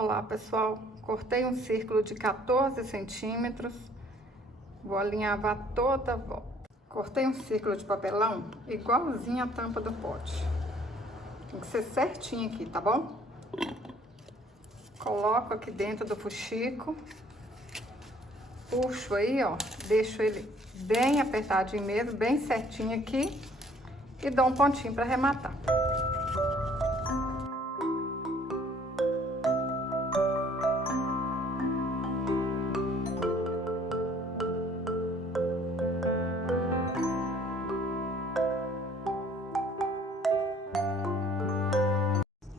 Olá pessoal, cortei um círculo de 14 centímetros, vou alinhavar toda a volta. Cortei um círculo de papelão igualzinho a tampa do pote, tem que ser certinho aqui, tá bom? Coloco aqui dentro do fuxico, puxo aí, ó, deixo ele bem apertadinho mesmo, bem certinho aqui e dou um pontinho para arrematar.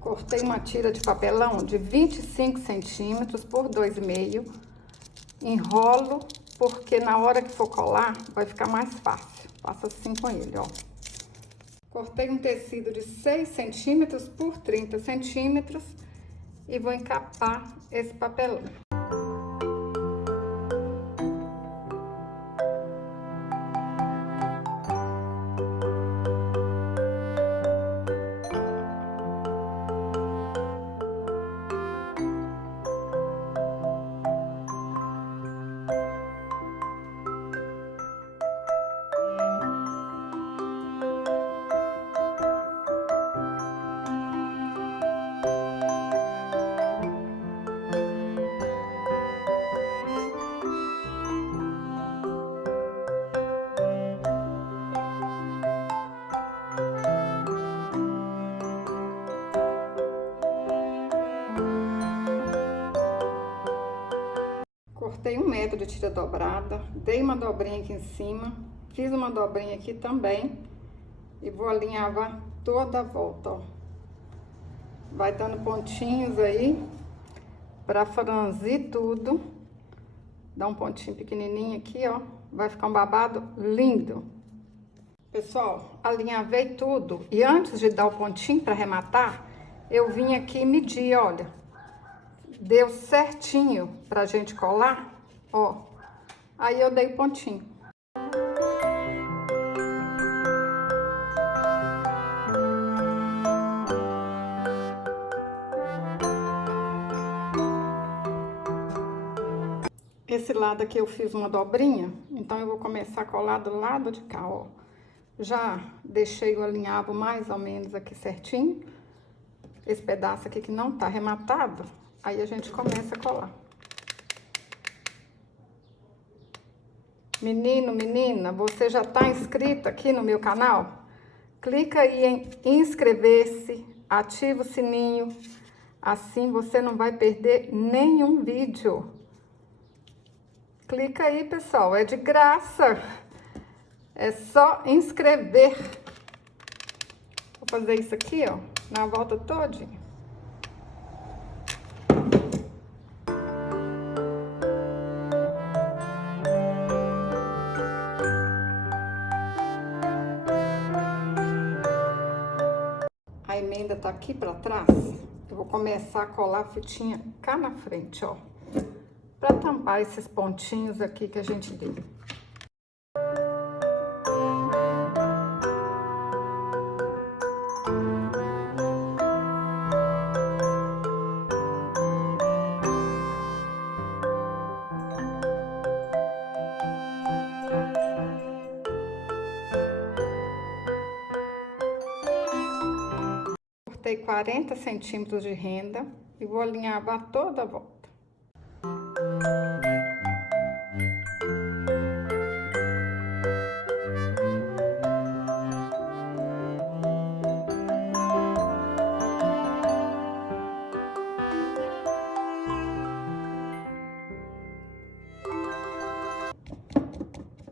Cortei uma tira de papelão de 25 centímetros por 2,5. Enrolo, porque na hora que for colar, vai ficar mais fácil. Faço assim com ele, ó. Cortei um tecido de 6 centímetros por 30 centímetros e vou encapar esse papelão. Cortei 1 metro de tira dobrada, dei uma dobrinha aqui em cima, fiz uma dobrinha aqui também e vou alinhavar toda a volta, ó. Vai dando pontinhos aí pra franzir tudo. Dá um pontinho pequenininho aqui, ó, vai ficar um babado lindo. Pessoal, alinhavei tudo e antes de dar o pontinho pra arrematar, eu vim aqui medir, olha. Deu certinho pra gente colar, ó. Aí eu dei pontinho. Esse lado aqui eu fiz uma dobrinha, então eu vou começar a colar do lado de cá, ó. Já deixei o alinhavo mais ou menos aqui certinho. Esse pedaço aqui que não tá arrematado, aí a gente começa a colar. Menino, menina, você já tá inscrito aqui no meu canal? Clica aí em inscrever-se, ativa o sininho, assim você não vai perder nenhum vídeo. Clica aí, pessoal, é de graça. É só inscrever. Vou fazer isso aqui, ó, na volta todinha. A emenda tá aqui pra trás. Eu vou começar a colar a fitinha cá na frente, ó, pra tampar esses pontinhos aqui que a gente deu. Cortei 40 centímetros de renda e vou alinhavar toda a volta.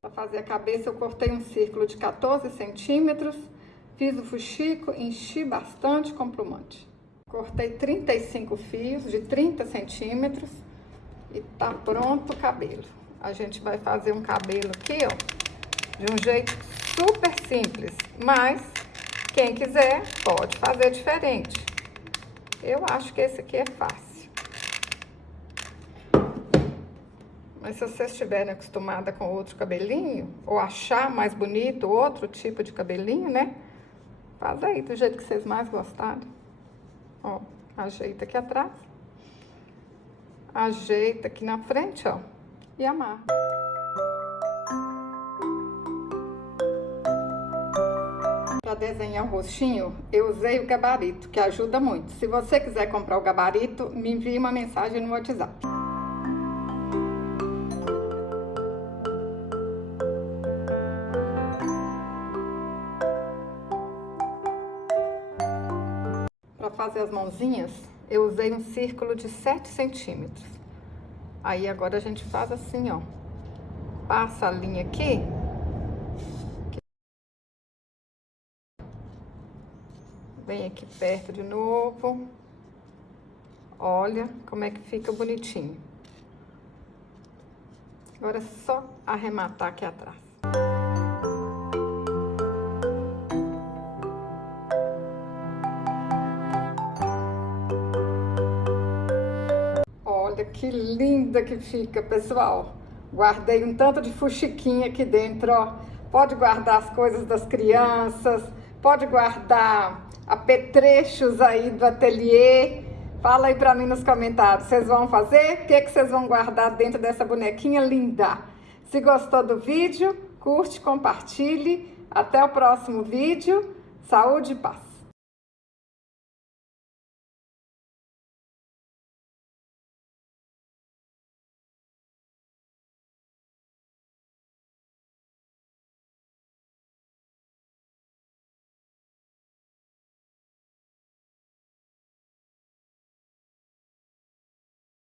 Para fazer a cabeça, eu cortei um círculo de 14 centímetros. Fiz o fuxico, enchi bastante com plumante. Cortei 35 fios de 30 centímetros e tá pronto o cabelo. A gente vai fazer um cabelo aqui, ó, de um jeito super simples, mas quem quiser pode fazer diferente. Eu acho que esse aqui é fácil. Mas se vocês estiverem acostumadas com outro cabelinho, ou achar mais bonito outro tipo de cabelinho, né? Faz aí do jeito que vocês mais gostarem. Ó, ajeita aqui atrás. ajeita aqui na frente, ó, e amarra. Para desenhar o rostinho, eu usei o gabarito, que ajuda muito. Se você quiser comprar o gabarito, me envie uma mensagem no WhatsApp. Para fazer as mãozinhas, eu usei um círculo de 7 centímetros. Aí agora a gente faz assim, ó. Passa a linha aqui. Vem aqui perto de novo. Olha como é que fica bonitinho. Agora é só arrematar aqui atrás. Olha que linda que fica, pessoal. Guardei um tanto de fuxiquinha aqui dentro, ó. Pode guardar as coisas das crianças, pode guardar apetrechos aí do ateliê. Fala aí pra mim nos comentários, vocês vão fazer? O que que vocês vão guardar dentro dessa bonequinha linda? Se gostou do vídeo, curte, compartilhe. Até o próximo vídeo. Saúde e paz.